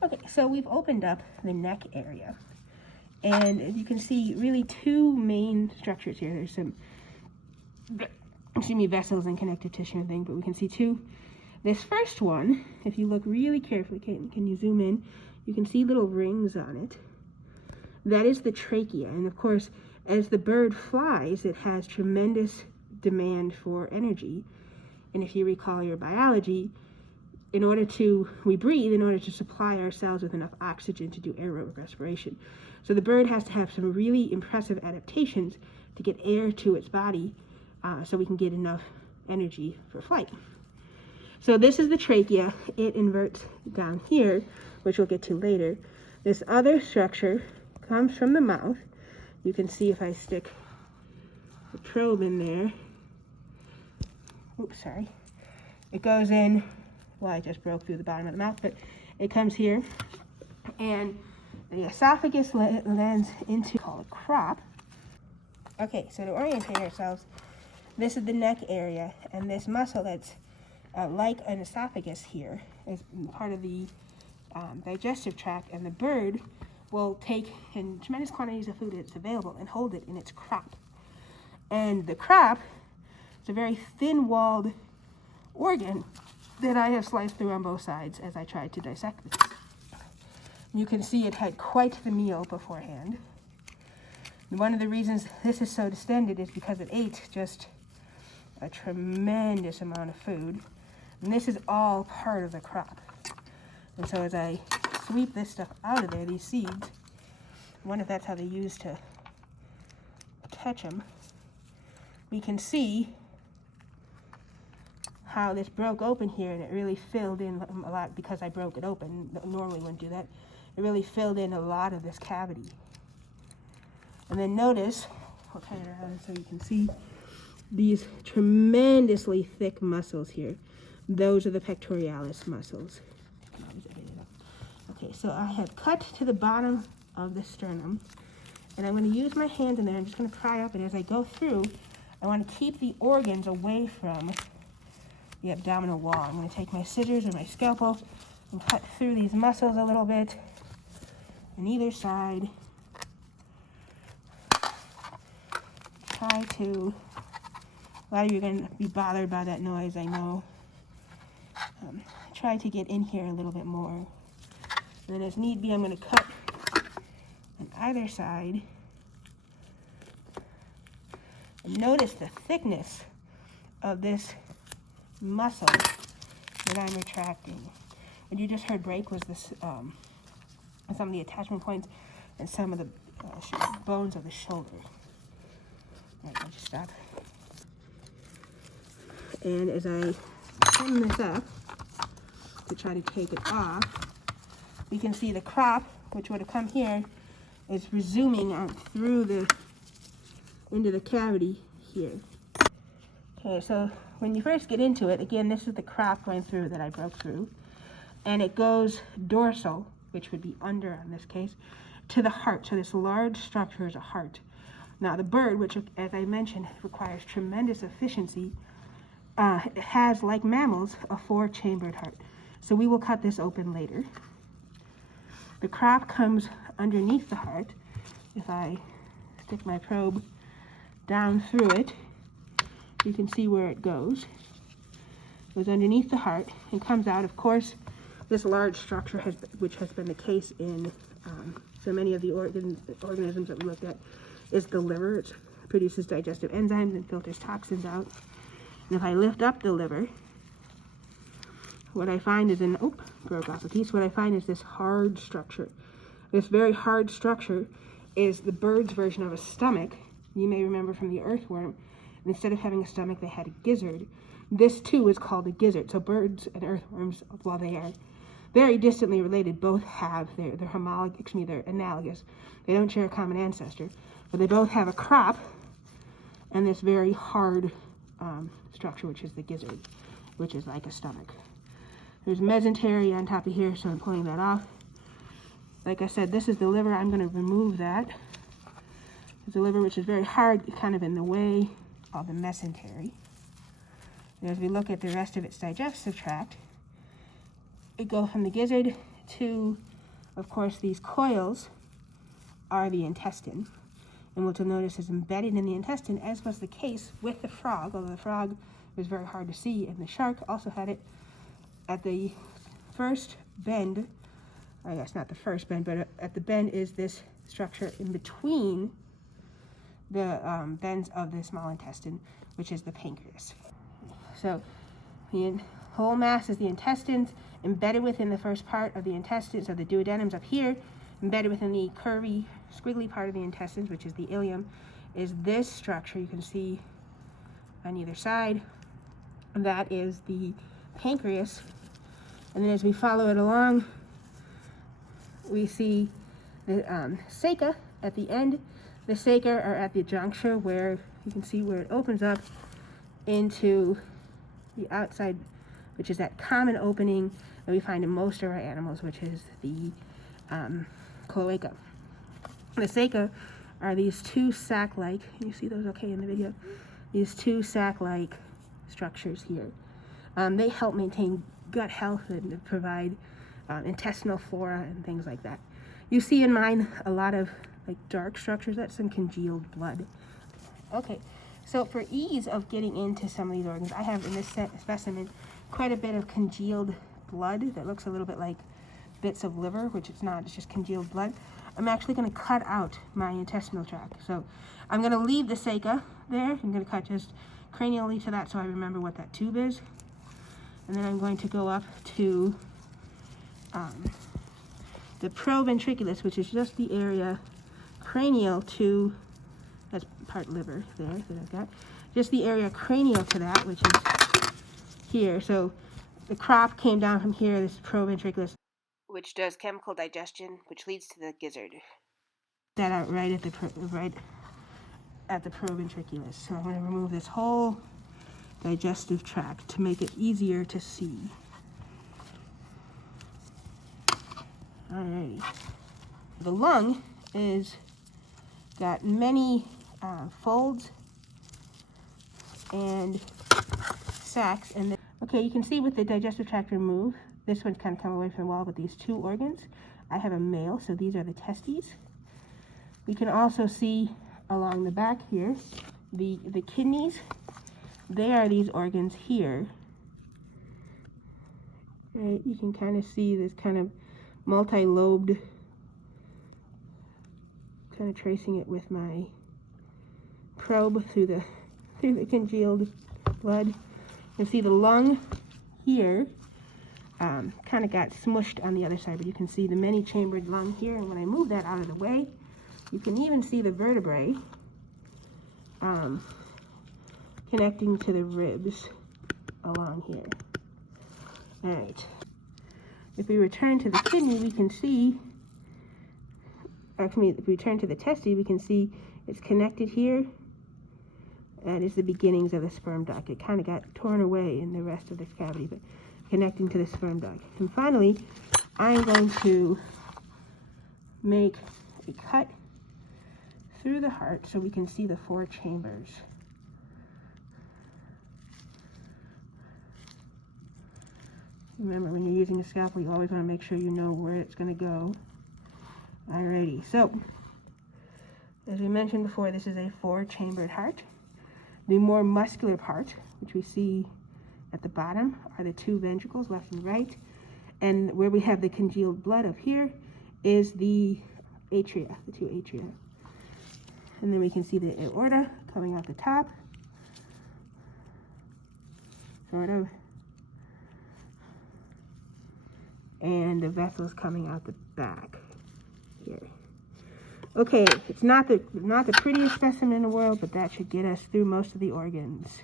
Okay, so we've opened up the neck area. And as you can see, really two main structures here. There's some, vessels and connective tissue and thing, but we can see two. This first one, if you look really carefully, can you zoom in? You can see little rings on it. That is the trachea. And of course, as the bird flies, it has tremendous demand for energy. And if you recall your biology, we breathe in order to supply our cells with enough oxygen to do aerobic respiration. So the bird has to have some really impressive adaptations to get air to its body so we can get enough energy for flight. So this is the trachea. It inverts down here, which we'll get to later. This other structure comes from the mouth. You can see if I stick the probe in there. Oops, sorry. It goes in. Well, I just broke through the bottom of the mouth, but it comes here, and the esophagus lands into called a crop. Okay, so to orientate ourselves, this is the neck area, and this muscle that's like an esophagus here is part of the digestive tract, and the bird will take in tremendous quantities of food that's available and hold it in its crop. And the crop is a very thin-walled organ that I have sliced through on both sides as I tried to dissect this. You can see it had quite the meal beforehand. And one of the reasons this is so distended is because it ate just a tremendous amount of food. And this is all part of the crop. And so as I sweep this stuff out of there, these seeds, I wonder if that's how they used to catch them, we can see how this broke open here, and it really filled in a lot because I broke it open. Normally wouldn't do that. It really filled in a lot of this cavity. And then notice, I'll turn it around so you can see these tremendously thick muscles here. Those are the pectoralis muscles. Okay, so I have cut to the bottom of the sternum, and I'm going to use my hand in there. I'm just going to pry up, and as I go through, I want to keep the organs away from the abdominal wall. I'm going to take my scissors or my scalpel and cut through these muscles a little bit on either side. Try to, a lot of you are going to be bothered by that noise, I know. Try to get in here a little bit more. And then as need be, I'm going to cut on either side. And notice the thickness of this muscle that I'm retracting. What you just heard break was this, some of the attachment points and some of the bones of the shoulder. All right, I'll just stop. And as I trim this up to try to take it off, we can see the crop, which would have come here, is resuming out through into the cavity here. Okay, so when you first get into it, again, this is the crop going through that I broke through, and it goes dorsal, which would be under in this case, to the heart. So this large structure is a heart. Now the bird, which as I mentioned requires tremendous efficiency, has, like mammals, a 4-chambered heart. So we will cut this open later. The crop comes underneath the heart. If I stick my probe down through it, you can see where it goes. It goes underneath the heart and comes out. Of course, this large structure, which has been the case in so many of the organisms that we looked at, is the liver. It produces digestive enzymes and filters toxins out. And if I lift up the liver, what I find is broke off a piece. What I find is this hard structure. This very hard structure is the bird's version of a stomach. You may remember from the earthworm, instead of having a stomach, they had a gizzard. This too is called a gizzard. So birds and earthworms, while they are very distantly related, both have they're homologous, they're analogous. They don't share a common ancestor, but they both have a crop and this very hard structure, which is the gizzard, which is like a stomach. There's mesentery on top of here, so I'm pulling that off. Like I said, this is the liver. I'm going to remove that. It's the liver, which is very hard, kind of in the way of the mesentery. And as we look at the rest of its digestive tract, it goes from the gizzard to, of course, these coils are the intestine. And what you'll notice is embedded in the intestine, as was the case with the frog, although the frog was very hard to see, and the shark also had it at the first bend. I guess not the first bend, but at the bend is this structure in between the bends of the small intestine, which is the pancreas. So the whole mass is the intestines. Embedded within the first part of the intestines, so the duodenums up here, embedded within the curvy, squiggly part of the intestines, which is the ileum, is this structure you can see on either side. That is the pancreas. And then as we follow it along, we see the ceca at the end. The ceca are at the juncture where you can see where it opens up into the outside, which is that common opening that we find in most of our animals, which is the cloaca. The ceca are these two sac-like, can you see those okay in the video? These two sac-like structures here. They help maintain gut health and provide intestinal flora and things like that. You see in mine a lot of like dark structures. That's some congealed blood. Okay, so for ease of getting into some of these organs, I have in this specimen quite a bit of congealed blood that looks a little bit like bits of liver, which it's not, it's just congealed blood. I'm actually going to cut out my intestinal tract. So I'm going to leave the ceca there. I'm going to cut just cranially to that so I remember what that tube is. And then I'm going to go up to the proventriculus, which is just the area cranial to, that's part liver there that I've got, just the area cranial to that, which is here. So the crop came down from here, this proventriculus, which does chemical digestion, which leads to the gizzard. That out right at the proventriculus. So I'm going to remove this whole digestive tract to make it easier to see. Alrighty. The lung is got many folds and sacs, and okay, you can see with the digestive tract removed, this one's kind of come away from the wall with these two organs. I have a male, so these are the testes. We can also see along the back here the kidneys. They are these organs here. Right, you can kind of see this kind of multi-lobed, kind of tracing it with my probe through the congealed blood. You can see the lung here kind of got smushed on the other side, but you can see the many-chambered lung here, and when I move that out of the way, you can even see the vertebrae connecting to the ribs along here. All right. If we return to the kidney, we can see, actually, if we return to the testes, we can see it's connected here. That is the beginnings of the sperm duct. It kind of got torn away in the rest of this cavity, but connecting to the sperm duct. And finally, I'm going to make a cut through the heart so we can see the 4 chambers. Remember, when you're using a scalpel, you always want to make sure you know where it's going to go. Alrighty, so as we mentioned before, this is a 4-chambered heart. The more muscular part, which we see at the bottom, are the 2 ventricles, left and right. And where we have the congealed blood up here is the atria, the 2 atria. And then we can see the aorta coming out the top, sort of. And the vessels coming out the back here. Okay, it's not the prettiest specimen in the world, but that should get us through most of the organs.